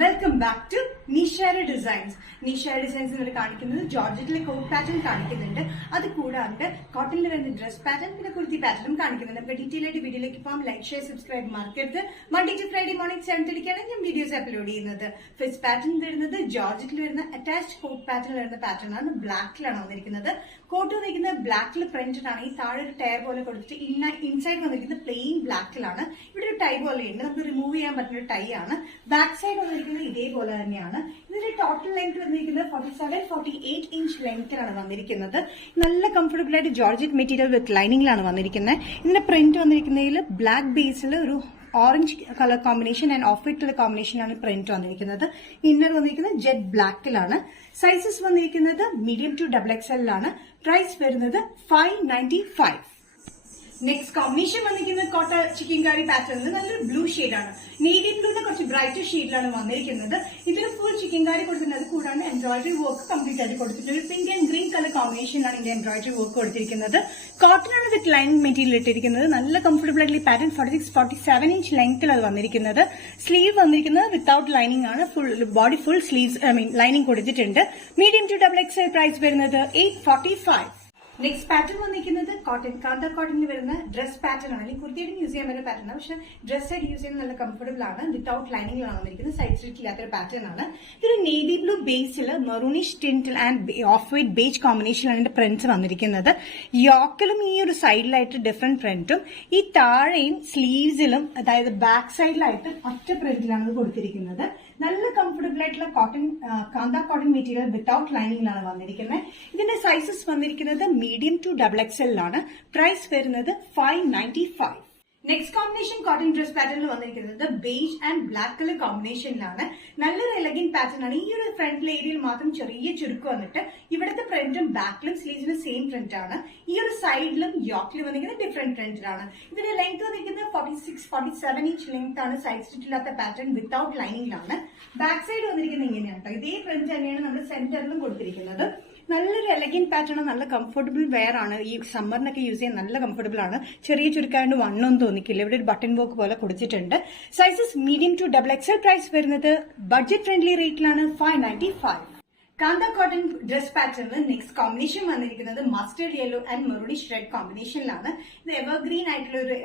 Welcome back to Nishara designs. Nishara designs കാണിക്കുന്നത് ജോർജറ്റിലെ coat pattern കാണിക്കുന്നുണ്ട്. അത് കൂടാണ്ട് കോട്ടണിൽ വരുന്ന ഡ്രസ് പാറ്റേൺ പിന്നെ കുർത്തി പാറ്റേണും കാണിക്കുന്നുണ്ട്. നമുക്ക് ഡീറ്റെയിൽ ആയിട്ട് വീഡിയോയിലേക്ക് പോകാം. ലൈക്ക്, ഷെയർ, സബ്സ്ക്രൈബ് മറക്കരുത്. മൺഡേ ടു ഫ്രൈഡേ മോർണിംഗ് 7:30 ഞാൻ വീഡിയോസ് അപ്ലോഡ് ചെയ്യുന്നത്. ഫസ്റ്റ് പാറ്റേൺ വരുന്നത് ജോർജറ്റിൽ വരുന്ന അറ്റാച്ച്ഡ് കോട്ട് പാറ്റേൺ വരുന്ന പാറ്റേൺ ആണ്. ബ്ലാക്കിലാണ് വന്നിരിക്കുന്നത്. കോട്ട് വന്നിരിക്കുന്നത് ബ്ലാക്കിൽ പ്രിന്റഡ് ആണ്. ഈ താഴെ ഒരു ടയർ പോലെ കൊടുത്തിട്ട് ഇൻസൈഡ് വന്നിരിക്കുന്നത് പ്ലെയിൻ ബ്ലാക്കിലാണ്. ഇവിടെ ഒരു ടൈ പോലെയുണ്ട്, നമുക്ക് റിമൂവ് ചെയ്യാൻ പറ്റുന്ന ഒരു ടൈ ആണ്. ബാക്ക് സൈഡ് വന്നിരിക്കുന്നത് ഇതേപോലെ തന്നെയാണ്. ഇതിന്റെ ടോട്ടൽ ലെങ്ത് വന്നിരിക്കുന്നത് 47-48 ഇഞ്ച് ലെങ്ത്തിലാണ് വന്നിരിക്കുന്നത്. നല്ല കംഫർട്ടബിൾ ആയിട്ട് ജോർജറ്റ് മെറ്റീരിയൽ വിത്ത് ലൈനിങ്ങിലാണ് വന്നിരിക്കുന്നത്. ഇതിന്റെ പ്രിന്റ് വന്നിരിക്കുന്നതിൽ ബ്ലാക്ക് ബേസിൽ ഒരു orange colour combination and off white colour കോമ്പിനേഷനാണ് പ്രിന്റ് വന്നിരിക്കുന്നത്. ഇന്നർ വന്നിരിക്കുന്നത് ജെറ്റ് ബ്ലാക്കിലാണ്. സൈസസ് വന്നിരിക്കുന്നത് മീഡിയം ടു XXL ആണ്. പ്രൈസ് വരുന്നത് 595. നെക്സ്റ്റ് കോമ്പിനേഷൻ വന്നിരിക്കുന്നത് കോട്ട ചിക്കൻ കറി പാറ്റേണിൽ നല്ലൊരു ബ്ലൂ ഷെയ്ഡാണ്. നേവി ബ്ലൂന്ന് കുറച്ച് ബ്രൈറ്റ് ഷെയ്ഡിലാണ് വന്നിരിക്കുന്നത്. ഇതിൽ ഫുൾ ചിക്കൻ കറി കൊടുക്കുന്നത് കൂടാണ്ട് എംബ്രോയിഡറി വർക്ക് കംപ്ലീറ്റ് ആയിട്ട് കൊടുത്തിട്ടുണ്ട്. പിങ്ക് ആൻഡ് ഗ്രീൻ കളർ കോമ്പിനേഷനാണ് ഇതിന്റെ എംബ്രോയിഡറി വർക്ക് കൊടുത്തിരിക്കുന്നത്. കോട്ടൺ ആണ് വിത്ത് ലൈനിങ് മെറ്റീരിയൽ ഇട്ടിരിക്കുന്നത്. നല്ല കംഫർട്ടബിൾ ആയിട്ടുള്ള പാറ്റേൺ 46-47 ഇഞ്ച് ലെങ്ത്തിൽ അത് വന്നിരിക്കുന്നത്. സ്ലീവ് വന്നിരിക്കുന്നത് വിത്തൌട്ട് ലൈനിങ് ആണ്. Full body full sleeves lining കൊടുത്തിട്ടുണ്ട്. മീഡിയം ടു XXL പ്രൈസ് വരുന്നത് 845. നെക്സ്റ്റ് പാറ്റേൺ വന്നിരിക്കുന്നത് കോട്ടൺ കാന്ത കോട്ടണിൽ വരുന്ന ഡ്രസ് പാറ്റേൺ ആണ്. അല്ലെങ്കിൽ കുർത്തിയായിട്ട് യൂസ് ചെയ്യാൻ പറ്റുന്ന പാറ്റേൺ ആണ്. പക്ഷെ ഡ്രസ് ആയിട്ട് യൂസ് ചെയ്യാൻ നല്ല കംഫർട്ടബിൾ ആണ്. വിത്തൌട്ട് ലൈനിങ്ങിലാണ് വന്നിരിക്കുന്നത്. സൈഡ് സ്ലിറ്റ് ഇല്ലാത്തൊരു പാറ്റേൺ ആണ്. ഇതൊരു നേവി ബ്ലൂ ബേസിൽ മെറൂണിഷ് ടിന്റിൽ ആൻഡ് ഓഫ് വൈറ്റ് ബേജ് കോമ്പിനേഷനിലാണ് ഇതിന്റെ പ്രിന്റ്സ് വന്നിരിക്കുന്നത്. യോക്കിലും ഈ ഒരു സൈഡിലായിട്ട് ഡിഫറെന്റ് പ്രിന്റും ഈ താഴെയും സ്ലീവ്സിലും അതായത് ബാക്ക് സൈഡിലായിട്ട് ഒറ്റ പ്രിന്റിലാണ് ഇത് കൊടുത്തിരിക്കുന്നത്. നല്ല കംഫർട്ടബിൾ ആയിട്ടുള്ള കോട്ടൺ കാന്ത കോട്ടൺ മെറ്റീരിയൽ വിത്തൌട്ട് ലൈനിങ്ങിലാണ് വന്നിരിക്കുന്നത്. ഇതിന്റെ സൈസസ് വന്നിരിക്കുന്നത് മീഡിയം ടു XXL ആണ്. പ്രൈസ് വരുന്നത് 595. നെക്സ്റ്റ് കോമ്പിനേഷൻ കോട്ടൺ ഡ്രസ് പാറ്റേണിൽ വന്നിരിക്കുന്നത് ബേജ് ആൻഡ് ബ്ലാക്ക് കളർ കോമ്പിനേഷനിലാണ്. നല്ലൊരു എലഗന്റ് പാറ്റേൺ ആണ്. ഈ ഒരു ഫ്രണ്ട് ഏരിയയിൽ മാത്രം ചെറിയ ചുരുക്കം വന്നിട്ട് ഇവിടുത്തെ പ്രിന്റും ബാക്കിലും സ്ലീവ്സിലും സെയിം പ്രിന്റ് ആണ്. ഈ ഒരു സൈഡിലും യോക്കിലും വന്നിരിക്കുന്നത് ഡിഫറെന്റ് പ്രിന്റിലാണ്. ഇതിന്റെ ലെങ്ത് വന്നിരിക്കുന്നത് 46-47 ഇഞ്ച് ലെങ്ത് ആണ്. സൈഡ് സ്റ്റിച്ച് ഇല്ലാത്ത പാറ്റേൺ വിത്തൌട്ട് ലൈനിങ്ങിലാണ്. ബാക്ക് സൈഡ് വന്നിരിക്കുന്നത് ഇങ്ങനെയാണ് കേട്ടോ. ഇതേ പ്രിന്റ് തന്നെയാണ് നമ്മൾ സെന്ററിലും കൊടുത്തിരിക്കുന്നത്. നല്ലൊരു എലഗന്റ് പാറ്റേൺ, നല്ല കംഫർട്ടബിൾ വെയർ ആണ്. ഈ സമ്മറിനൊക്കെ യൂസ് ചെയ്യാൻ നല്ല കംഫർട്ടബിൾ ആണ്. ചെറിയ ചുരുക്കാണ്ട് വണ്ണൊന്നും തോന്നിക്കില്ല. ഇവിടെ ഒരു ബട്ടൺ വർക്ക് പോലെ കൊടുത്തിട്ടുണ്ട്. Sizes medium to XXL. Price വരുന്നത് ബഡ്ജറ്റ് ഫ്രണ്ട്ലി റേറ്റിലാണ് 595. കാന്ത കോട്ടൺ ഡ്രസ് പാറ്റേണിൽ നെക്സ്റ്റ് കോമ്പിനേഷൻ വന്നിരിക്കുന്നത് mustard yellow and maroonish red കോമ്പിനേഷനിലാണ്. ഇത് എവർഗ്രീൻ ആയിട്ടുള്ള ഒരു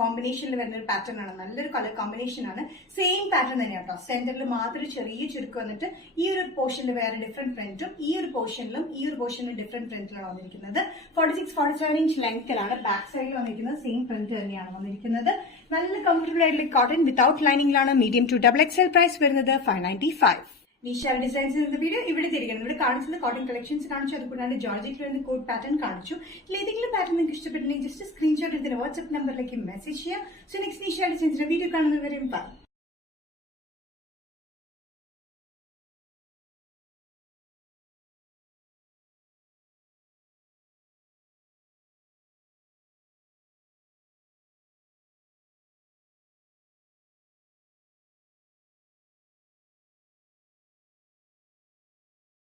കോമ്പിനേഷനിൽ വരുന്ന ഒരു പാറ്റേൺ ആണ്. നല്ലൊരു കളർ കോമ്പിനേഷൻ ആണ്. സെയിം പാറ്റേൺ തന്നെയാണ് കേട്ടോ. സെന്ററിൽ മാത്രം ചെറിയ ചുരുക്കം വന്നിട്ട് ഈ ഒരു പോർഷനിൽ വേറെ ഡിഫറെന്റ് പ്രിന്റും ഈ ഒരു പോർഷനിലും ഡിഫറെന്റ് പ്രിന്റിലാണ് വന്നിരിക്കുന്നത്. 46-47 ഇഞ്ച് ലെങ്ത്തിലാണ്. ബാക്ക് സൈഡിൽ വന്നിരിക്കുന്നത് സെയിം പ്രിന്റ് തന്നെയാണ് വന്നിരിക്കുന്നത്. നല്ല കംഫർട്ടബിൾ ആയിട്ടുള്ള കോട്ടൺ വിത്തൌട്ട് ലൈനിങ്ങിലാണ്. Medium to XXL. പ്രൈസ് വരുന്നത് 595. നിഷാര ഡിസൈൻസ് എന്ന വീഡിയോ ഇവിടെ തിരികണം. ഇവിടെ കാണിച്ചത് കോട്ടൺ കളക്ഷൻസ് കാണിച്ചു. അതുകൂടാണ്ട് ജോർജറ്റിൽ വരുന്ന കോട്ട് പാറ്റേൺ കാണിച്ചു. ഏതെങ്കിലും പാറ്റേൺ നിങ്ങൾക്ക് ഇഷ്ടപ്പെട്ടില്ലെങ്കിൽ ജസ്റ്റ് സ്ക്രീൻഷോട്ട് എടുത്തിട്ട് വാട്സ്ആപ്പ് നമ്പറിലേക്ക് മെസ്സേജ് ചെയ്യാം. സോ നെക്സ്റ്റ് നിഷാര ഡിസൈൻസിന്റെ വീഡിയോ കാണുന്നവരെയും ബൈ.